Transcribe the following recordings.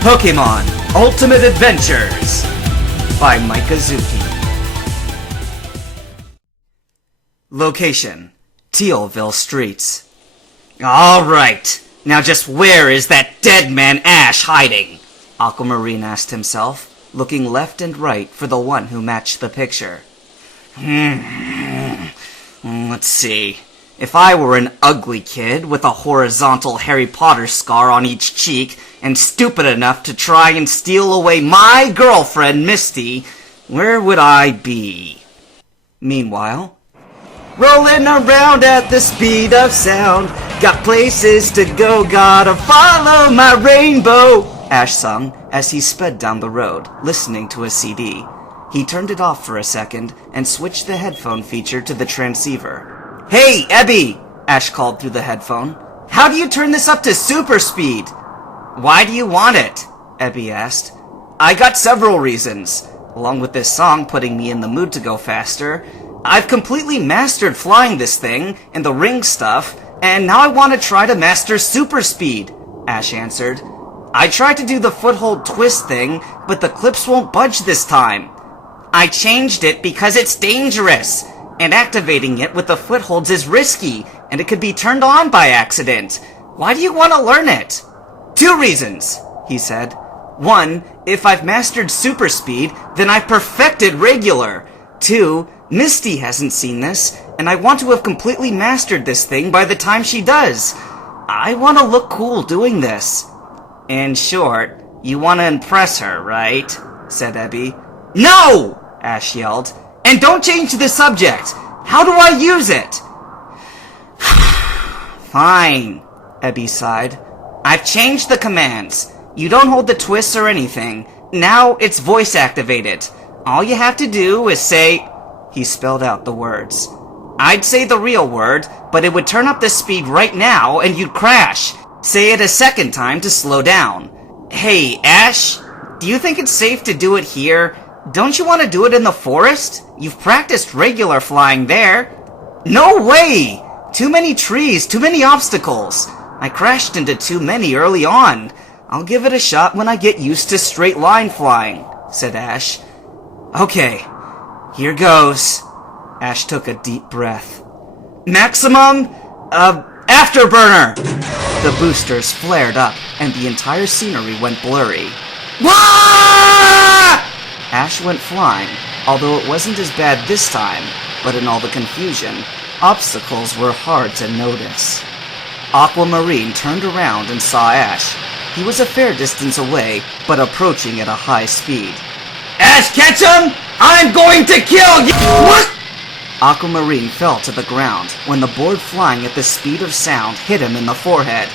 Pokemon Ultimate Adventures by Mikazuki. Location: Tealville Streets. Alright, now just where is that dead man Ash hiding? Aquamarine asked himself, looking left and right for the one who matched the picture. Let's see. If I were an ugly kid with a horizontal Harry Potter scar on each cheek and stupid enough to try and steal away my girlfriend, Misty, where would I be? Meanwhile, rolling around at the speed of sound, got places to go, gotta follow my rainbow, Ash sung as he sped down the road, listening to a CD. He turned it off for a second and switched the headphone feature to the transceiver. Hey, Ebby! Ash called through the headphone. How do you turn this up to super speed? Why do you want it? Ebby asked. I got several reasons. Along with this song putting me in the mood to go faster, I've completely mastered flying this thing and the ring stuff, and now I want to try to master super speed, Ash answered. I tried to do the foothold twist thing, but the clips won't budge this time. I changed it because it's dangerous, and activating it with the footholds is risky, and it could be turned on by accident. Why do you want to learn it? 2 reasons, he said. 1, if I've mastered super speed, then I've perfected regular. 2, Misty hasn't seen this, and I want to have completely mastered this thing by the time she does. I want to look cool doing this. In short, you want to impress her, right? Said Ebby. No! Ash yelled. And don't change the subject! How do I use it? Fine, Ebby sighed. I've changed the commands. You don't hold the twists or anything. Now it's voice activated. All you have to do is say... He spelled out the words. I'd say the real word, but it would turn up the speed right now and you'd crash. Say it a second time to slow down. Hey, Ash, do you think it's safe to do it here? Don't you want to do it in the forest? You've practiced regular flying there. No way! Too many trees, too many obstacles. I crashed into too many early on. I'll give it a shot when I get used to straight line flying, said Ash. Okay, here goes. Ash took a deep breath. Maximum, afterburner! The boosters flared up, and the entire scenery went blurry. Wah! Ash went flying, although it wasn't as bad this time, but in all the confusion, obstacles were hard to notice. Aquamarine turned around and saw Ash. He was a fair distance away, but approaching at a high speed. Ash Ketchum! I'm going to kill you! What? Aquamarine fell to the ground when the board flying at the speed of sound hit him in the forehead.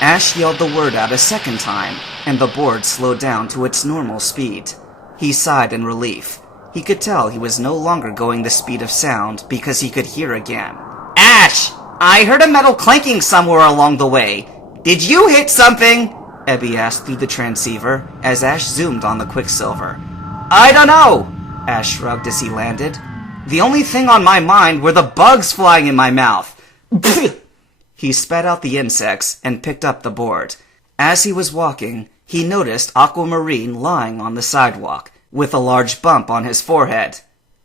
Ash yelled the word out a second time, and the board slowed down to its normal speed. He sighed in relief. He could tell he was no longer going the speed of sound because he could hear again. Ash! I heard a metal clanking somewhere along the way. Did you hit something? Ebby asked through the transceiver as Ash zoomed on the Quicksilver. I don't know, Ash shrugged as he landed. The only thing on my mind were the bugs flying in my mouth. He spat out the insects and picked up the board. As he was walking, he noticed Aquamarine lying on the sidewalk, with a large bump on his forehead.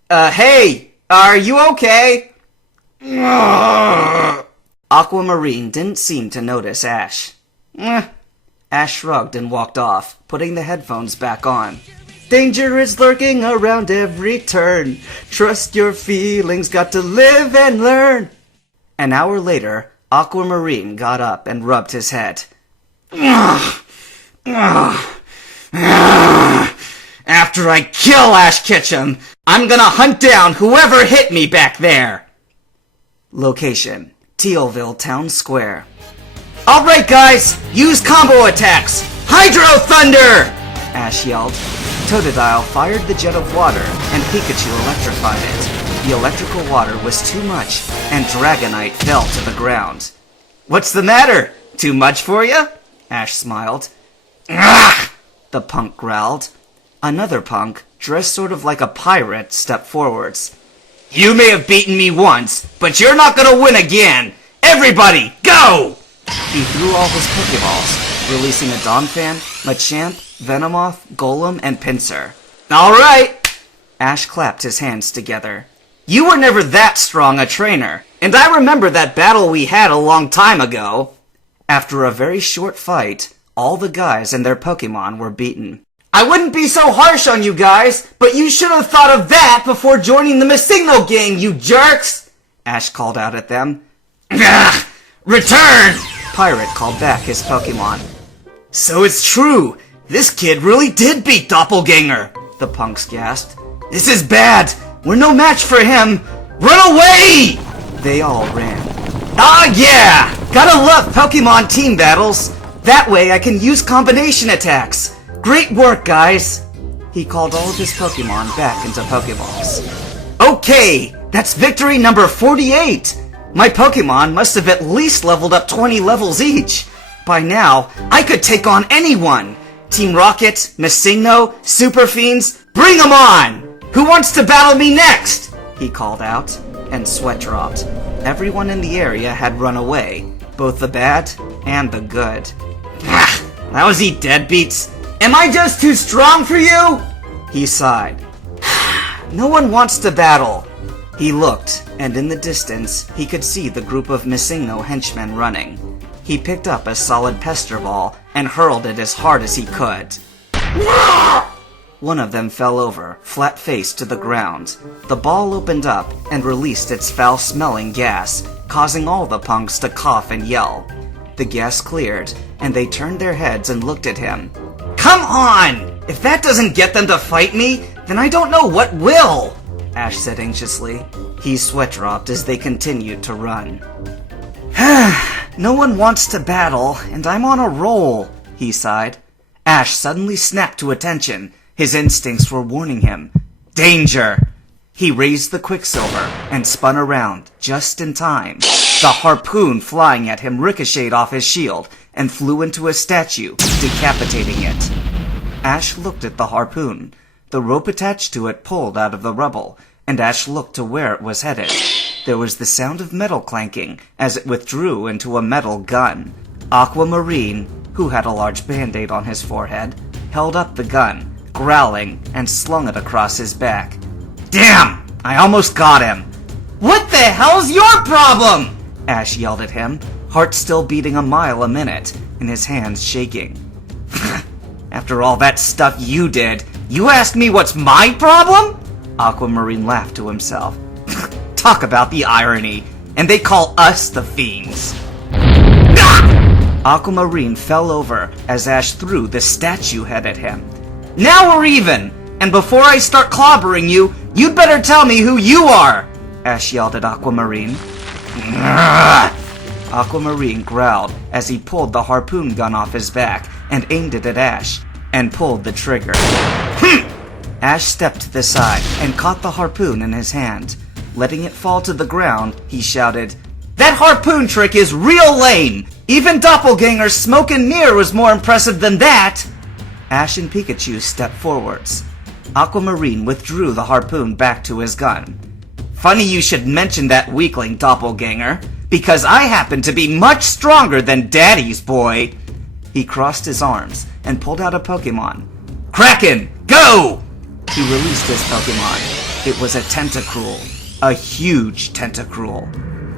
Hey! Are you okay? Aquamarine didn't seem to notice Ash. Ash shrugged and walked off, putting the headphones back on. Danger is lurking around every turn. Trust your feelings, got to live and learn. An hour later, Aquamarine got up and rubbed his head. After I kill Ash Ketchum, I'm gonna hunt down whoever hit me back there. Location: Tealville Town Square. Alright guys, use combo attacks! Hydro Thunder! Ash yelled. Totodile fired the jet of water, and Pikachu electrified it. The electrical water was too much, and Dragonite fell to the ground. What's the matter? Too much for you? Ash smiled. Ugh! The punk growled. Another punk, dressed sort of like a pirate, stepped forwards. You may have beaten me once, but you're not gonna win again! Everybody, go! He threw all his Pokeballs, releasing a Donphan, Machamp, Venomoth, Golem, and Pinsir. Alright! Ash clapped his hands together. You were never that strong a trainer, and I remember that battle we had a long time ago. After a very short fight, all the guys and their Pokemon were beaten. I wouldn't be so harsh on you guys, but you should have thought of that before joining the Missigno gang, you jerks! Ash called out at them. Ugh! Return! Pirate called back his Pokemon. So it's true! This kid really did beat Doppelganger! The punks gasped. This is bad! We're no match for him! Run away! They all ran. Ah yeah! Gotta love Pokemon team battles! That way I can use combination attacks! Great work, guys! He called all of his Pokemon back into Pokeballs. Okay! That's victory number 48! My Pokemon must have at least leveled up 20 levels each! By now, I could take on anyone! Team Rocket, Missigno, Super Fiends, bring them on! Who wants to battle me next? He called out, and sweat dropped. Everyone in the area had run away, both the bad and the good. Lousy deadbeats! Am I just too strong for you? He sighed. No one wants to battle. He looked, and in the distance, he could see the group of Missigno henchmen running. He picked up a solid pester ball and hurled it as hard as he could. One of them fell over, flat-faced to the ground. The ball opened up and released its foul-smelling gas, causing all the punks to cough and yell. The gas cleared, and they turned their heads and looked at him. Come on! If that doesn't get them to fight me, then I don't know what will! Ash said anxiously. He sweat-dropped as they continued to run. No one wants to battle, and I'm on a roll, he sighed. Ash suddenly snapped to attention. His instincts were warning him. Danger! He raised the Quicksilver and spun around just in time. The harpoon flying at him ricocheted off his shield and flew into a statue, decapitating it. Ash looked at the harpoon. The rope attached to it pulled out of the rubble, and Ash looked to where it was headed. There was the sound of metal clanking as it withdrew into a metal gun. Aquamarine, who had a large band-aid on his forehead, held up the gun, growling, and slung it across his back. Damn! I almost got him! What the hell's your problem? Ash yelled at him, heart still beating a mile a minute, and his hands shaking. After all that stuff you did, you asked me what's my problem? Aquamarine laughed to himself. Talk about the irony, and they call us the fiends. Aquamarine fell over as Ash threw the statue head at him. Now we're even, and before I start clobbering you, you'd better tell me who you are, Ash yelled at Aquamarine. Aquamarine growled as he pulled the harpoon gun off his back and aimed it at Ash, and pulled the trigger. Ash stepped to the side and caught the harpoon in his hand. Letting it fall to the ground, he shouted, That harpoon trick is real lame! Even Doppelganger's smoke and mirror was more impressive than that! Ash and Pikachu stepped forwards. Aquamarine withdrew the harpoon back to his gun. Funny you should mention that weakling, Doppelganger, because I happen to be much stronger than Daddy's boy. He crossed his arms and pulled out a Pokemon. Kraken, go! He released his Pokemon. It was a Tentacruel. A huge Tentacruel.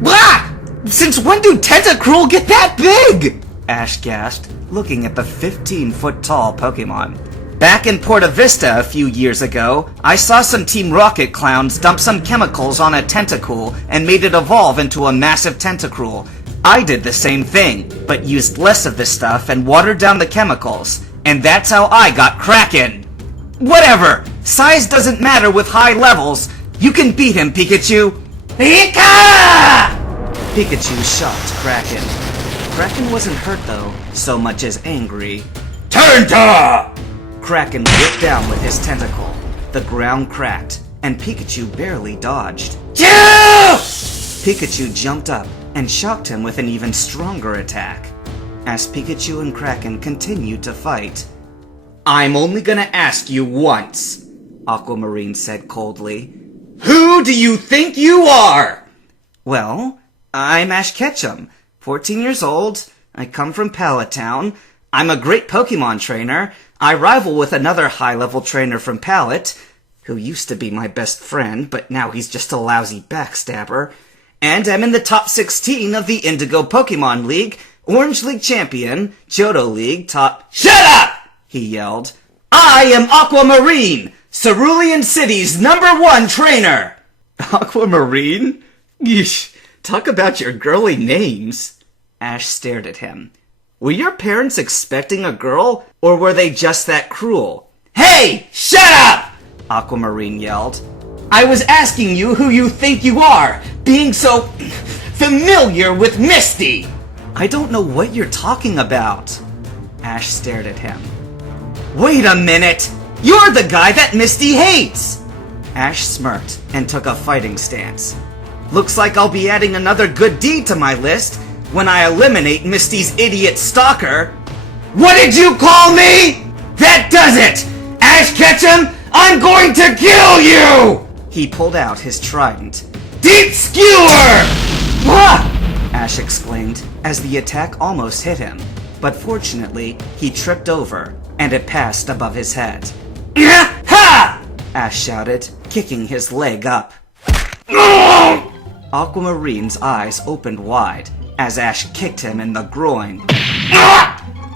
Wah! Since when do Tentacruel get that big? Ash gasped, looking at the 15-foot-tall Pokemon. Back in Porta Vista a few years ago, I saw some Team Rocket clowns dump some chemicals on a Tentacool and made it evolve into a massive Tentacruel. I did the same thing, but used less of the stuff and watered down the chemicals, and that's how I got Kraken. Whatever! Size doesn't matter with high levels. You can beat him, Pikachu! Pika! Pikachu shocked Kraken. Kraken wasn't hurt, though, so much as angry. Tenta! Kraken whipped down with his tentacle. The ground cracked, and Pikachu barely dodged. Yeah! Pikachu jumped up and shocked him with an even stronger attack. As Pikachu and Kraken continued to fight, I'm only gonna ask you once, Aquamarine said coldly. Who do you think you are? Well, I'm Ash Ketchum, 14 years old. I come from Pallet Town. I'm a great Pokemon trainer. I rival with another high-level trainer from Pallet, who used to be my best friend, but now he's just a lousy backstabber. And I'm in the top 16 of the Indigo Pokemon League, Orange League champion, Johto League top— Shut up! He yelled. I am Aquamarine, Cerulean City's #1 trainer! Aquamarine? Yeesh, talk about your girly names. Ash stared at him. Were your parents expecting a girl, or were they just that cruel? Hey, shut up! Aquamarine yelled. I was asking you who you think you are, being so familiar with Misty! I don't know what you're talking about. Ash stared at him. Wait a minute! You're the guy that Misty hates! Ash smirked and took a fighting stance. Looks like I'll be adding another good deed to my list when I eliminate Misty's idiot stalker. What did you call me? That does it! Ash Ketchum, I'm going to kill you! He pulled out his trident. Deep Skewer! Ah! Ash exclaimed as the attack almost hit him, but fortunately he tripped over and it passed above his head. Ha! Ash shouted, kicking his leg up. Aquamarine's eyes opened wide as Ash kicked him in the groin.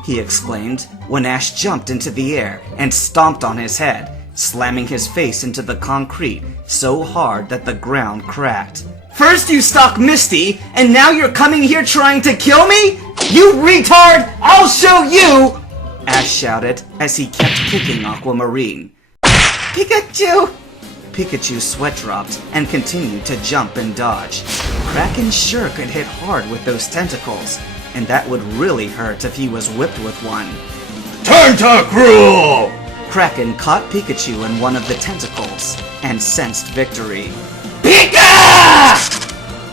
He exclaimed when Ash jumped into the air and stomped on his head, slamming his face into the concrete so hard that the ground cracked. First you stalk Misty, and now you're coming here trying to kill me? You retard! I'll show you! Ash shouted as he kept kicking Aquamarine. Pikachu! Pikachu sweat dropped and continued to jump and dodge. Kraken sure could hit hard with those tentacles, and that would really hurt if he was whipped with one. Tentacruel! Kraken caught Pikachu in one of the tentacles and sensed victory. Pika!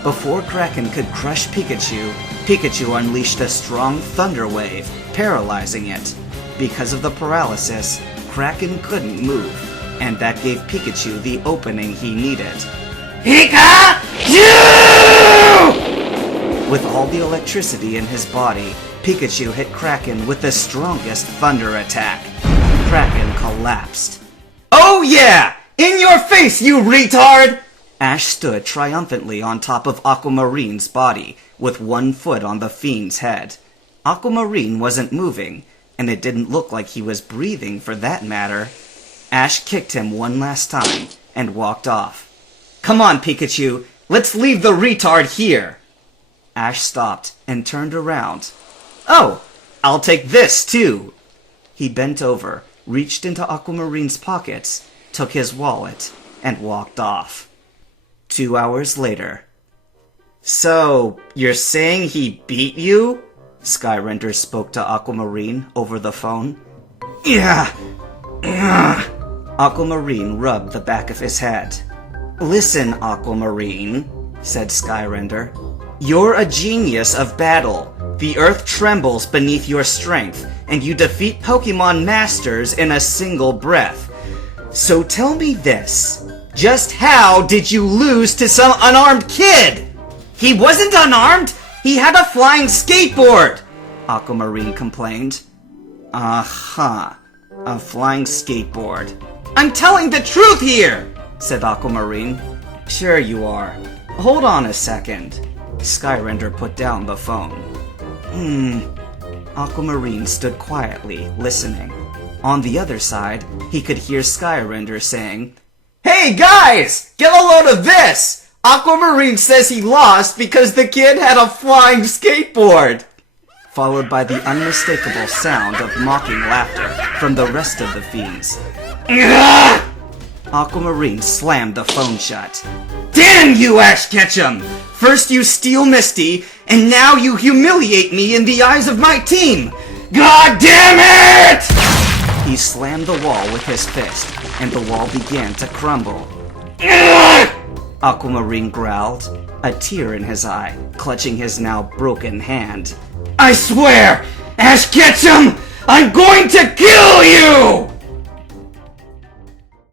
Before Kraken could crush Pikachu, Pikachu unleashed a strong thunder wave, paralyzing it. Because of the paralysis, Kraken couldn't move, and that gave Pikachu the opening he needed. Pikachu! With all the electricity in his body, Pikachu hit Kraken with the strongest thunder attack. Kraken collapsed. Oh yeah! In your face, you retard! Ash stood triumphantly on top of Aquamarine's body, with one foot on the fiend's head. Aquamarine wasn't moving, and it didn't look like he was breathing for that matter. Ash kicked him one last time and walked off. Come on, Pikachu, let's leave the retard here! Ash stopped and turned around. Oh, I'll take this too! He bent over, reached into Aquamarine's pockets, took his wallet, and walked off. 2 hours later. So, you're saying he beat you? Skyrender spoke to Aquamarine over the phone. Yeah. Aquamarine rubbed the back of his head. Listen, Aquamarine, said Skyrender. You're a genius of battle. The earth trembles beneath your strength, and you defeat Pokemon Masters in a single breath. So tell me this. Just how did you lose to some unarmed kid? He wasn't unarmed! He had a flying skateboard! Aquamarine complained. Uh-huh. A flying skateboard. I'm telling the truth here! Said Aquamarine. Sure you are. Hold on a second. Skyrender put down the phone. Aquamarine stood quietly, listening. On the other side, he could hear Skyrender saying, Hey guys! Get a load of this! Aquamarine says he lost because the kid had a flying skateboard! Followed by the unmistakable sound of mocking laughter from the rest of the fiends. Aquamarine slammed the phone shut. Damn you, Ash Ketchum! First you steal Misty, and now you humiliate me in the eyes of my team! God damn it! He slammed the wall with his fist, and the wall began to crumble. Aquamarine growled, a tear in his eye, clutching his now broken hand. I swear, Ash Ketchum, I'm going to kill you!